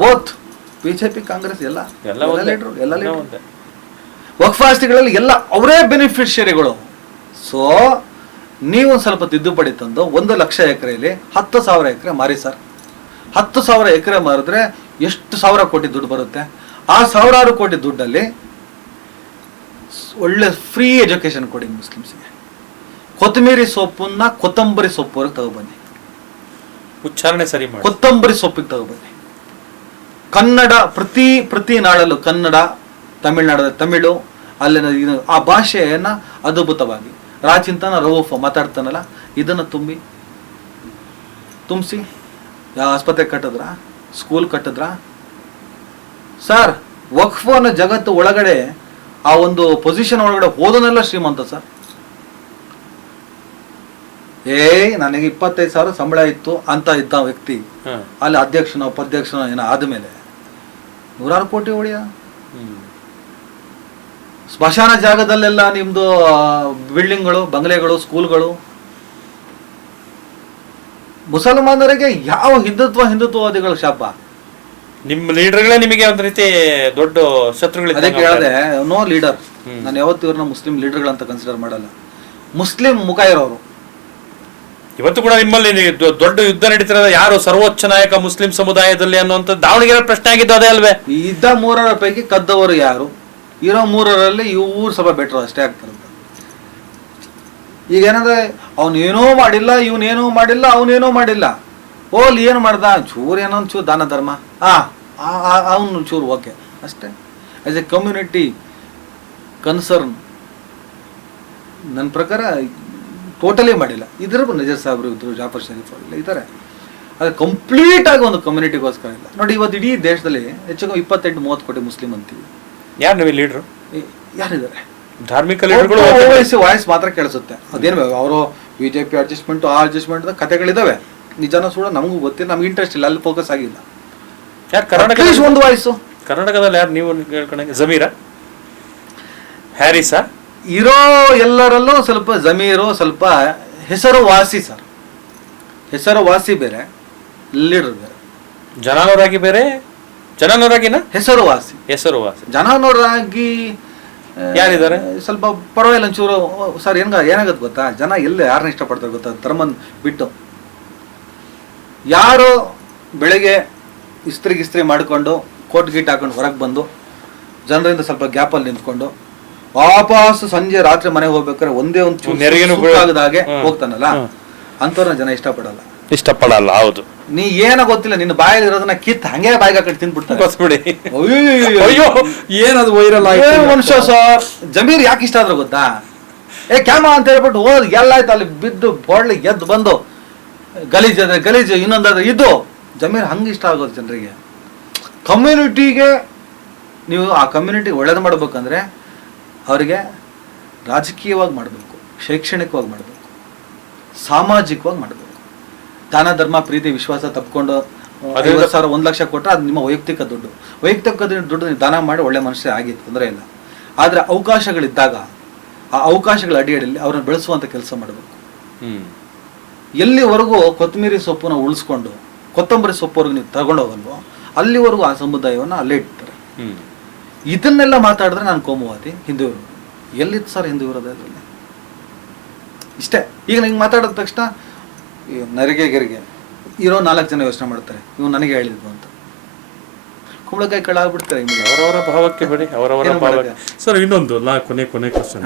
Both BJP Congress ಎಲ್ಲ ಲೀಡ್ರು ವಕ್ಫ್ ಆಸ್ತಿಗಳಲ್ಲಿ ಎಲ್ಲ ಅವರೇ ಬೆನಿಫಿಷಿಯರಿಗಳು. ಸೊ ನೀವು ಒಂದು ಸ್ವಲ್ಪ ತಿದ್ದುಪಡಿ ತಂದು 1,00,000 ಎಕರೆಯಲ್ಲಿ 10,000 ಎಕರೆ ಮಾರಿ ಸರ್. 10,000 ಎಕರೆ ಮಾರಿದ್ರೆ ಎಷ್ಟು ಸಾವಿರ ಕೋಟಿ ದುಡ್ಡು ಬರುತ್ತೆ. ಆ ಸಾವಿರಾರು ಕೋಟಿ ದುಡ್ಡಲ್ಲಿ ಒಳ್ಳೆ ಫ್ರೀ ಎಜುಕೇಶನ್ ಕೊಡಿ ಮುಸ್ಲಿಮ್ಸ್ಗೆ. ಕೊತ್ತಂಬರಿ ಸೊಪ್ಪನ್ನ ಕೊತ್ತಂಬರಿ ಸೊಪ್ಪುವರೆಗೆ ತಗೊಬನ್ನಿ, ಉಚ್ಚಾರಣೆ ಸರಿ ಮಾಡಿ, ಕೊತ್ತಂಬರಿ ಸೊಪ್ಪಿಗೆ ತಗೊಬನ್ನಿ. ಕನ್ನಡ ಪ್ರತಿ ನಾಡಲ್ಲೂ ಕನ್ನಡ, ತಮಿಳ್ನಾಡದ ತಮಿಳು, ಅಲ್ಲಿನ ಆ ಭಾಷೆಯನ್ನ ಅದ್ಭುತವಾಗಿ ರಾಚಿಂತನ ರವೂಫ ಮಾತಾಡ್ತಾನಲ್ಲ ಇದನ್ನ ತುಂಬಿಸಿ ಯಾವ ಆಸ್ಪತ್ರೆ ಕಟ್ಟಿದ್ರ, ಸ್ಕೂಲ್ ಕಟ್ಟಿದ್ರ ಸರ್. ವಕ್ಫ್ ಅನ್ನೋ ಜಗತ್ತು ಒಳಗಡೆ ಆ ಒಂದು ಪೊಸಿಷನ್ ಒಳಗಡೆ ಹೋದನೆಲ್ಲ ಶ್ರೀಮಂತ ಸರ್. ನನಗೆ 25,000 ಸಂಬಳ ಇತ್ತು ಅಂತ ಇದ್ದ ವ್ಯಕ್ತಿ ಅಲ್ಲಿ ಅಧ್ಯಕ್ಷನೋ ಉಪಾಧ್ಯಕ್ಷನೋ ಏನೋ ಆದ್ಮೇಲೆ 100 ಕೋಟಿ ಹೊಡೆಯ. ಸ್ಮಶಾನ ಜಾಗದಲ್ಲೆಲ್ಲ ನಿಮ್ದು ಬಿಲ್ಡಿಂಗ್ಗಳು, ಬಂಗ್ಲೆಗಳು, ಸ್ಕೂಲ್ಗಳು. ಮುಸಲ್ಮಾನರಿಗೆ ಯಾವ ಹಿಂದುತ್ವವಾದಿಗಳ ಶಾಪ. ನಿಮ್ಮ ಲೀಡರ್ಗಳೇ ನಿಮಗೆ ಒಂದ್ ರೀತಿ ದೊಡ್ಡ ಶತ್ರುಗಳು. ಅದಕ್ಕೆ ಹೇಳಿದೆ, ನೋ ಲೀಡರ್. ನಾನು ಯಾವತ್ತೂ ಇವ್ರನ್ನ ಮುಸ್ಲಿಂ ಲೀಡರ್ಗಳಂತ ಕನ್ಸಿಡರ್ ಮಾಡಲ್ಲ. ಮುಸ್ಲಿಂ ಮುಖ ಇರೋರು. ಇವತ್ತು ಕೂಡ ನಿಮ್ಮಲ್ಲಿ ದೊಡ್ಡ ಯುದ್ಧ ನಡೀತಿರೋದು ಯಾರು ಸರ್ವೋಚ್ಚ ನಾಯಕ ಮುಸ್ಲಿಂ ಸಮುದಾಯದಲ್ಲಿ ಅನ್ನುವಂಥ ದಾವಣಗೆರೆ ಪ್ರಶ್ನೆ ಆಗಿದ್ದು ಅದೇ ಅಲ್ವೇ? ಇದ್ದ 3 ಪೈಕಿ ಕದ್ದವರು ಯಾರು? ಇರೋ 3ರಲ್ಲಿ ಇವ್ರು ಸ್ವಲ್ಪ ಬೆಟರ್ ಅಷ್ಟೇ ಆಗ್ತಾರೆ. ಈಗ ಏನಂದ್ರೆ ಅವನೇನೋ ಮಾಡಿಲ್ಲ, ಇವನೇನೋ ಮಾಡಿಲ್ಲ, ಅವನೇನೋ ಮಾಡಿಲ್ಲ. ಓಲ್ ಏನು ಮಾಡ್ದ, ಚೂರು ಏನೋ ಚೂರು ದಾನ ಧರ್ಮ, ಅವನು ಚೂರು ಓಕೆ ಅಷ್ಟೇ. ಆಸ್ ಎ ಕಮ್ಯುನಿಟಿ ಕನ್ಸರ್ನ್ ನನ್ನ ಪ್ರಕಾರ ಟೋಟಲಿ ಮಾಡಿಲ್ಲ. ಇದ್ರ ನಜರ್ ಸಾಹೇಬ್ರು ಇದ್ರು, ಜಾಫರ್ ಶರೀಫ್ ಅವರೆಲ್ಲ ಇದ್ದಾರೆ. ಅದು ಕಂಪ್ಲೀಟ್ ಆಗಿ ಒಂದು ಕಮ್ಯುನಿಟಿಗೋಸ್ಕರ ಇಲ್ಲ. ನೋಡಿ, ಇವತ್ತು ಇಡೀ ದೇಶದಲ್ಲಿ ಹೆಚ್ಚು 28-30 ಕೋಟಿ ಮುಸ್ಲಿಂ ಅಂತೀವಿ. ಯಾರು ನೀವು ಲೀಡ್ರು? ಯಾರಿದ್ದಾರೆ? ಧಾರ್ಮಿಕ ಲೀಡರ್ಗಳು ವಾಯ್ಸ್ ಮಾತ್ರ ಕೇಳಿಸುತ್ತೆ. ಅದೇನು ಅವರು ಬಿಜೆಪಿ ಅಡ್ಜಸ್ಟ್ಮೆಂಟ್, ಆ ಅಡ್ಜಸ್ಟ್ಮೆಂಟ್ ಕಥೆಗಳಿದಾವೆ. ನಿಜಾನ ಸುಳ್ಳು ನಮಗೂ ಗೊತ್ತಿಲ್ಲ, ನಮ್ಗೆ ಇಂಟ್ರೆಸ್ಟ್ ಇಲ್ಲ, ಅಲ್ಲಿ ಫೋಕಸ್ ಆಗಿಲ್ಲ. ಯಾರು ಕರ್ನಾಟಕ ಒಂದು ವಾಯ್ಸು ಕರ್ನಾಟಕದಲ್ಲಿ ಯಾರು ನೀವು ಕೇಳ್ಕೊಂಡಂಗೆ? ಜಮೀರಾ, ಹ್ಯಾರಿಸಾ? ಇರೋ ಎಲ್ಲರಲ್ಲೂ ಸ್ವಲ್ಪ ಜಮೀರು ಸ್ವಲ್ಪ ಹೆಸರುವಾಸಿ ಸರ್. ಹೆಸರುವಾಸಿ ಬೇರೆ, ಲೀಡರ್ ಬೇರೆ. ಜನಾನುರಾಗಿ ಬೇರೆ, ಜನಾನುರಾಗಿನ ಹೆಸರುವಾಸಿ. ಜನಾನುರಾಗಿ ಯಾರಿದ್ದಾರೆ? ಸ್ವಲ್ಪ ಪರವಾಗಿಲ್ಲ ಒಂಚೂರು ಸರ್. ಏನಾಗತ್ತೆ ಗೊತ್ತಾ, ಜನ ಎಲ್ಲಿ ಯಾರನ್ನ ಇಷ್ಟಪಡ್ತಾರೆ ಗೊತ್ತಾ? ಧರ್ಮನ್ ಬಿಟ್ಟು ಯಾರು ಬೆಳಗ್ಗೆ ಇಸ್ತ್ರಿ ಮಾಡಿಕೊಂಡು ಕೋಟ್ ಗೀಟ್ ಹಾಕೊಂಡು ಹೊರಗೆ ಬಂದು ಜನರಿಂದ ಸ್ವಲ್ಪ ಗ್ಯಾಪಲ್ಲಿ ನಿಂತ್ಕೊಂಡು ವಾಪಸ್ ಸಂಜೆ ರಾತ್ರಿ ಮನೆಗೆ ಹೋಗ್ಬೇಕಾದ್ರೆ ಒಂದೇ ಒಂದು ಆಗದ ಹಾಗೆ ಹೋಗ್ತಾನಲ್ಲ, ಅಂತವ್ರನ್ನ ಜನ ಇಷ್ಟಪಡಲ್ಲ. ಹೌದು. ನೀ ಏನ ಗೊತ್ತಿಲ್ಲ, ನಿನ್ನ ಬಾಯಲ್ಲಿ ಇರೋದನ್ನ ಕಿತ್ ಹಂಗೆ ಬಾಯಿಗೆ ಹಾಕಿ ತಿಂದ್ಬಿಡ್ತಾರೆ. ಏನದು ವೈರಲ್ ಮನುಷ್ಯ ಸರ್. ಜಮೀರ್ ಯಾಕೆ ಇಷ್ಟ ಆದ್ರೆ ಗೊತ್ತಾ? ಕ್ಯಾಮ ಅಂತ ಹೇಳ್ಬಿಟ್ಟು ಹೋದ್ ಎಲ್ಲಾಯ್ತು ಅಲ್ಲಿ ಬಿದ್ದು ಬೋಡ್ಲಿ ಎದ್ದು ಬಂದು ಗಲೀಜು ಇನ್ನೊಂದಾದ್ರೆ ಇದು ಜಮೀರ್ ಹಂಗೆ ಇಷ್ಟ ಆಗೋದು ಜನರಿಗೆ. ಕಮ್ಯುನಿಟಿಗೆ ನೀವು ಆ ಕಮ್ಯುನಿಟಿಗೆ ಒಳ್ಳೇದು ಮಾಡ್ಬೇಕಂದ್ರೆ ಅವರಿಗೆ ರಾಜಕೀಯವಾಗಿ ಮಾಡಬೇಕು, ಶೈಕ್ಷಣಿಕವಾಗಿ ಮಾಡಬೇಕು, ಸಾಮಾಜಿಕವಾಗಿ ಮಾಡಬೇಕು. ದಾನ ಧರ್ಮ ಪ್ರೀತಿ ವಿಶ್ವಾಸ ತಪ್ಪಿಕೊಂಡು 50,000 1,00,000 ಕೊಟ್ಟರೆ ಅದು ನಿಮ್ಮ ವೈಯಕ್ತಿಕ ದುಡ್ಡು ನೀವು ದಾನ ಮಾಡಿ ಒಳ್ಳೆ ಮನುಷ್ಯ ಆಗಿ ತೊಂದರೆ ಇಲ್ಲ. ಆದರೆ ಅವಕಾಶಗಳಿದ್ದಾಗ ಆ ಅವಕಾಶಗಳ ಅಡಿಯಲ್ಲಿ ಅವ್ರನ್ನ ಬೆಳೆಸುವಂಥ ಕೆಲಸ ಮಾಡಬೇಕು. ಎಲ್ಲಿವರೆಗೂ ಕೊತ್ತಂಬರಿ ಸೊಪ್ಪನ್ನ ಉಳಿಸ್ಕೊಂಡು ಕೊತ್ತಂಬರಿ ಸೊಪ್ಪುವರೆಗೂ ನೀವು ತಗೊಂಡೋಗಲ್ವೋ ಅಲ್ಲಿವರೆಗೂ ಆ ಸಮುದಾಯವನ್ನು ಅಲ್ಲೇ ಇಡ್ತಾರೆ. ಇದನ್ನೆಲ್ಲ ಮಾತಾಡಿದ್ರೆ ನಾನು ಕೋಮುವಾದಿ, ಹಿಂದೂರು. ಎಲ್ಲಿತ್ತು ಸರ್ ಹಿಂದೂ ಇರೋದು ಅದರಲ್ಲಿ? ಇಷ್ಟೇ. ಈಗ ನಂಗೆ ಮಾತಾಡಿದ ತಕ್ಷಣ ನರಿಗೆ ಇರೋ 4 ಜನ ಯೋಚನೆ ಮಾಡ್ತಾರೆ, ಇವ್ ನನಗೆ ಹೇಳಿದ್ವು ಅಂತ. ಕುಂಬಳಕಾಯಿ ಕಳಾಗ್ಬಿಡ್ತಾರೆ. ಅವರವರ ಭಾವಕ್ಕೆ ಬಿಡಿ, ಅವರವರ ಭಾವಕ್ಕೆ. ಸರ್ ಇನ್ನೊಂದು ಕೊನೆ ಕ್ವಶನ್.